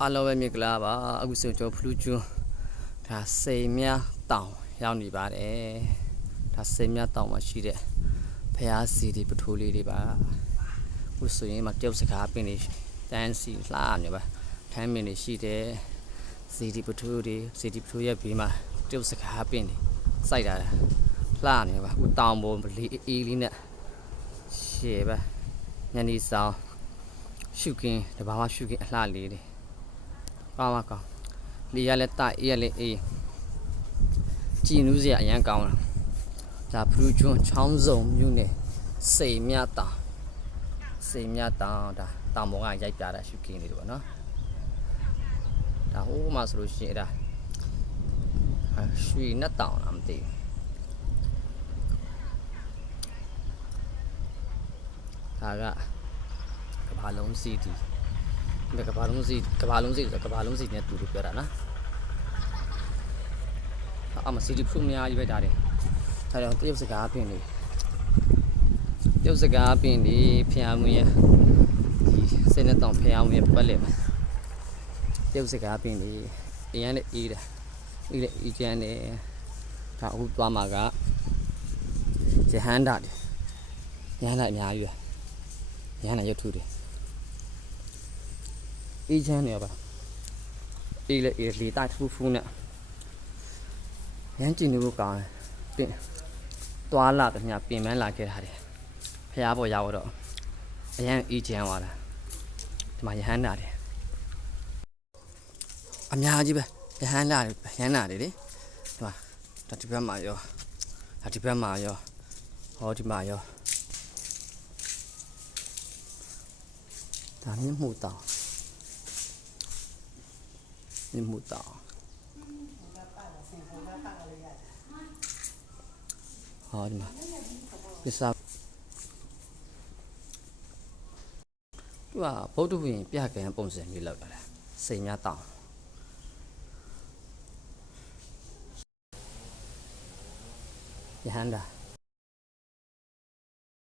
အားလုံးပဲမြင်ကြလားပါအခုဆိုကျွန်တော်ဖလူးကျွန်းဒါစိန်မြတောင်ရောက်နေပါတယ်ဒါစိန်မြတောင်မှာရှိတဲ့ဖျားစီဒီပထိုးလေးတွေပါအခုဆိုရင်မတယောက်စကားပင်နေတန်းစီလှနေပါထမ်းမင်းနေရှိတယ်စီဒီပထိုးတွေစီဒီပထိုးရဲ့ဘေးမှာတယောက်စကားပင်နေစိုက်တာလှနေပါအခုတောင်ပေါ်လေးအေးလေးနဲ့ရှေ့ပါညနေဆောင်ရှုကင်းတဘာဝရှုကင်းအလှလေးတွေ ကောင်းပါကောင်းလေရလက်တိုက်အေးရလက်အေးကြည်နူးစရာအရန်ကောင်းတာဒါဖရူကျွန်းချောင်းစုံမြို့နယ်စိန်မြတောင်စိန်မြတောင်ဒါတောင်ပေါ်ကရိုက်ပြတာရှုခင်းလေးတွေပေါ့နော်ဒါဟိုးမှာဆိုလို့ရှိရင်အဲ့ဒါဟာရွှေနဲ့တောင်လားမသိဘူးဒါကကဘာလုံးစီတီ ဒီကဘာလုံးစီကဘာလုံးစီဆိုကဘာလုံးစီနဲ့တူတူပြောတာနော်အမစီဒီဖူများကြီးပဲဒါတယ်ဒါတော့တရုတ်စကားပင်နေတရုတ်စကားပင်ဒီဖျားမွေးရဒီစနေတောင်ဖျားမွေးပတ်လက်မှာတရုတ်စကားပင်ဒီအရင်လည်းအေးတယ်အေးလည်းအေးချမ်းတယ်ဒါအခုသွားမှာကဂျဟန်ဒါတယ်ဂျဟန်ဒါအများကြီးပဲဂျဟန်ဒါရုပ်ထုတယ် အေးချမ်းနေပါအေးလေအေးလေတိုက်ဖူးဖူးနဲ့ရမ်းကျင်နေဖို့ကောင်းတယ်ပင်သွားလာတည်းမြပင်မန်းလာခဲ့တာတယ်ဖះပေါ်ရောက်တော့အရန်အေးချမ်းသွားတာဒီမှာရဟန်းတာတယ်အများကြီးပဲရဟန်းတာရဟန်းတာတယ်လေဒီမှာဒါဒီဘက်မှာရောဒါဒီဘက်မှာရောဟောဒီမှာရောဒါမြင့်မှုတောင် မြင့်မှုတောင်ဟောဒီမှာပစ္စသူကဗုဒ္ဓဘုရင်ပြကံပုံစံမျိုးလောက်လာတာစိန်များတောင်ယဟန္တာ